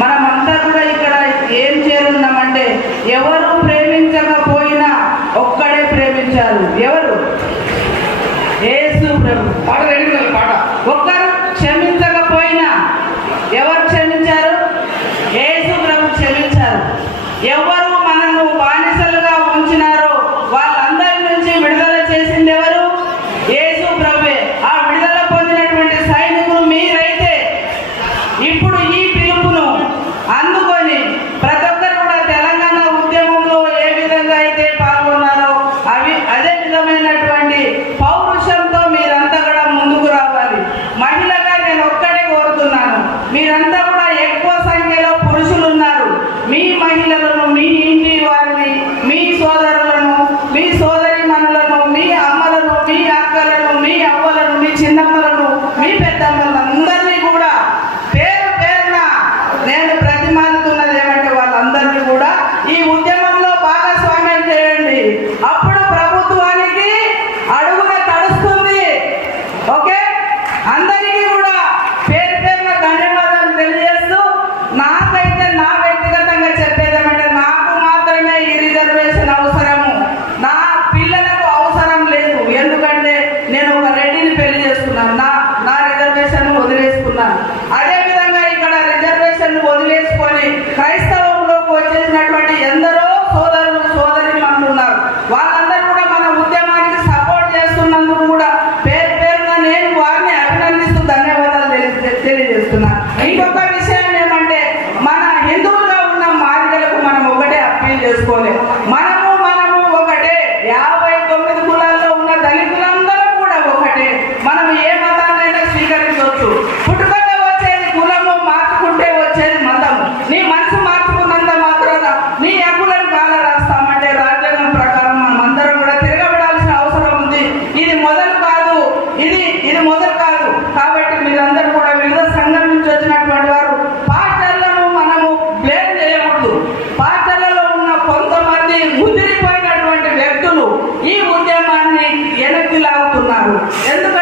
మనమంతా కూడా ఇక్కడ ఏం చేరున్నామంటే ఎవరు ప్రేమించకపోయినా ఒక్కడే ప్రేమించారు. ఎవరు? యేసు ప్రభు. పాట రెడీ పాట. ఒక్కరు క్షమించకపోయినా ఎవరు క్షమించారు? యేసు ప్రభు క్షమించారు. ఎవరు మనల్ని బానిసలుగా ఉంచినారో వాళ్ళందరి నుంచి విడుదల చేసింది ఎవరు? యేసు ప్రభువే. ఆ విడుదల పొందినటువంటి సైనికులు మీరైతే ఇప్పుడు ఈ పిలుపును అందుకొని ప్రతి ఒక్కరు కూడా తెలంగాణ ఉద్యమంలో ఏ విధంగా అయితే పాల్గొన్నారో అదే విధమైనటువంటి పౌరుషంతో మీరంతా కూడా ముందుకు రావాలి. మహిళగా నేను ఒక్కడే కోరుతున్నాను, మీరంతా కూడా ఎక్కువ సంఖ్యలో పురుషులు ఉన్నారు. మీ మహిళలను, మీ ఇంటి వారిని, మీ సోదరులను, మీ సోదరీమణులను, మీ అమ్మలను, మీ అక్కలను, మీ అవ్వలను, మీ చిన్నమ్మలను, మీ పెద్దమ్మలను అందరినీ కూడా పేరు పేరున నేను ప్రతిమానుతున్నది ఏమంటే వాళ్ళందరినీ కూడా ఈ ఉద్యమంలో భాగస్వామ్యం చేయండి. అప్పుడు ప్రభుత్వానికి అడుగున తడుస్తుంది. ఓకే, అందరికీ కూడా పేరు పేరున ధన్యవాదాలు తెలియజేస్తూ, నాకైతే నా వ్యక్తిగతంగా చెప్పేదేమంటే నాకు మాత్రమే ఈ రిజర్వేషన్ అవసరము, నా పిల్లలకు అవసరం లేదు. ఎందుకంటే నేను ఒక రెడ్డిని పెళ్లి చేసుకున్నాను, నా రిజర్వేషన్ వదిలేసుకున్నాను. అదేవిధంగా ఇక్కడ రిజర్వేషన్ వదిలేసుకొని క్రైస్తవంలోకి వచ్చేసినటువంటి ఎందరో సోదరులు సోదరీమణులు ఉన్నారు. వాళ్ళందరూ కూడా మన ఉద్యమానికి సపోర్ట్ చేస్తున్నందుకు కూడా పేరు పేరున నేను వారిని అభినందిస్తూ ధన్యవాదాలు తెలియజేస్తున్నాను. ఇంకొక విషయం ఏమంటే మన హిందువులుగా ఉన్న మార్గలకు మనం ఒకటే అప్పీల్ చేసుకోలేము. మనము ఒకటే. 59 కులాల్లో ఉన్న దళితులందరూ కూడా ఒకటే. మనం ఏ మతాన్నైనా స్వీకరించవచ్చు. పుట్టుకతో వచ్చేది కులము, మార్చుకుంటే వచ్చేది మతము. నీ మనసు మార్చుకున్నంత మాత్రాన నీ హక్కులను కాల రాస్తామంటే రాజ్యాంగం ప్రకారం మనం అందరం కూడా తిరగబడాల్సిన అవసరం ఉంది. ఇది మొదలు కాదు, ఇది మొదలు కాదు. కాబట్టి మీరందరూ కూడా వివిధ సంఘం నుంచి వచ్చినటువంటి వారు పార్టీలను మనము బ్లేమ్ చేయకూడదు. పార్టీలలో ఉన్న కొంతమంది ముదిరిపోయినటువంటి వ్యక్తులు ఈ ఉద్యమాన్ని వెనక్కి లాగుతున్నారు. ఎందుకు